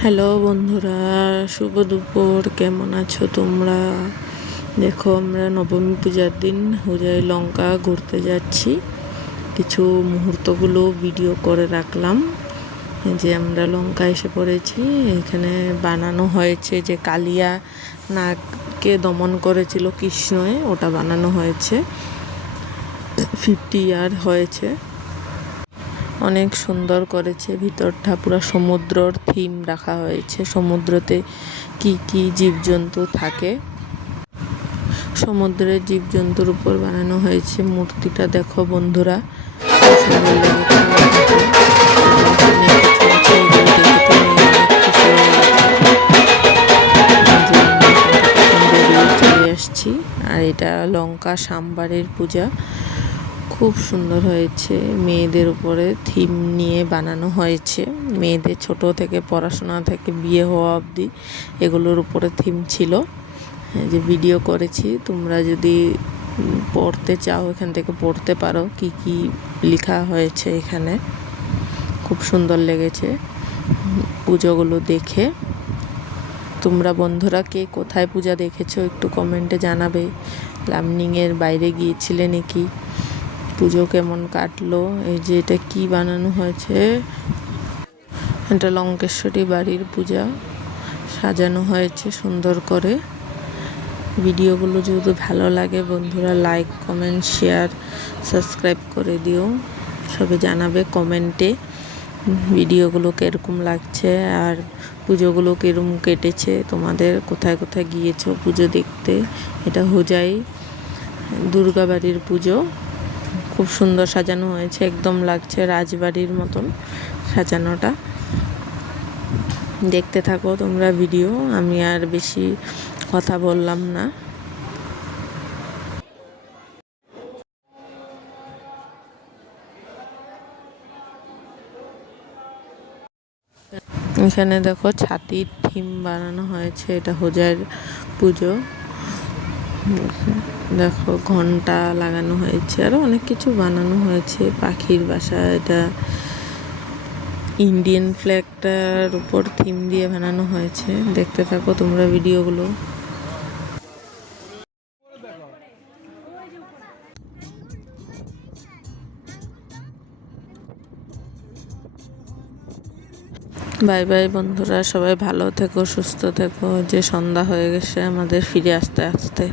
Hello বন্ধুরা, শুভ দুপুর। কেমন আছো তোমরা? দেখো, আমরা নবমী পূজার দিন হুজাই লঙ্কা ঘুরতে যাচ্ছি। কিছু মুহূর্তগুলো ভিডিও করে রাখলাম। যে আমরা লঙ্কা এসে পড়েছি। এখানে বানানো হয়েছে যে কালিয়া নাগকে দমন করেছিল কৃষ্ণয়ে, ওটা বানানো হয়েছে। 50 ইয়ার হয়েছে। অনেক সুন্দর করেছে। ভিতরটা পুরো সমুদ্রর থিম রাখা হয়েছে। সমুদ্রতে কি কি জীবজন্তু থাকে, সমুদ্রের জীবজন্তুর উপর বানানো হয়েছে মূর্তিটা। দেখো বন্ধুরা, সুন্দর চলে আসছি। আর এটা লঙ্কা সাম্বারের পূজা, খুব সুন্দর হয়েছে। মেয়েদের উপরে থিম নিয়ে বানানো হয়েছে। মেয়েদের ছোট থেকে পড়াশোনা থেকে বিয়ে হওয়া অবধি এগুলোর উপরে থিম ছিল। যে ভিডিও করেছি, তোমরা যদি পড়তে চাও এখান থেকে পড়তে পারো কি কি লেখা হয়েছে এখানে। খুব সুন্দর লেগেছে পুজোগুলো দেখে। তোমরা বন্ধুরা কে কোথায় পূজা দেখেছো একটু কমেন্টে জানাবে। লামনিংয়ের বাইরে গিয়েছিলে নাকি? পুজো কেমন কাটলো? এই যে এটা কি বানানো হয়েছে, এটা লঙ্কেশ্বরী বাড়ির পূজা, সাজানো হয়েছে সুন্দর করে। ভিডিওগুলো যদি ভালো লাগে বন্ধুরা, লাইক কমেন্ট শেয়ার সাবস্ক্রাইব করে দিও। সবে জানাবে কমেন্টে ভিডিওগুলো কীরকম লাগছে আর পুজোগুলো কীরকম কেটেছে তোমাদের। কোথায় কোথায় গিয়েছো পুজো দেখতে। এটা হোজাই দুর্গা বাড়ির পুজো। খুব সুন্দর সাজানো হয়েছে, একদম লাগছে রাজবাড়ির মতন সাজানোটা। দেখতে থাকো তোমরা ভিডিও, আমি আর বেশি কথা বললাম না। এখানে দেখো ছাতির থিম বানানো হয়েছে। এটা হোজার পুজো। দেখো ঘন্টা লাগানো হয়েছে, আরও অনেক কিছু বানানো হয়েছে। পাখির বাসা, এটা ইন্ডিয়ান ফ্ল্যাগটার উপর থিম দিয়ে বানানো হয়েছে। দেখতে থাকো তোমরা ভিডিওগুলো। বাই বাই বন্ধুরা, সবাই ভালো থেকো, সুস্থ থেকো। যে সন্ধ্যা হয়ে গেছে আমাদের ফিরে আসতে আসতে।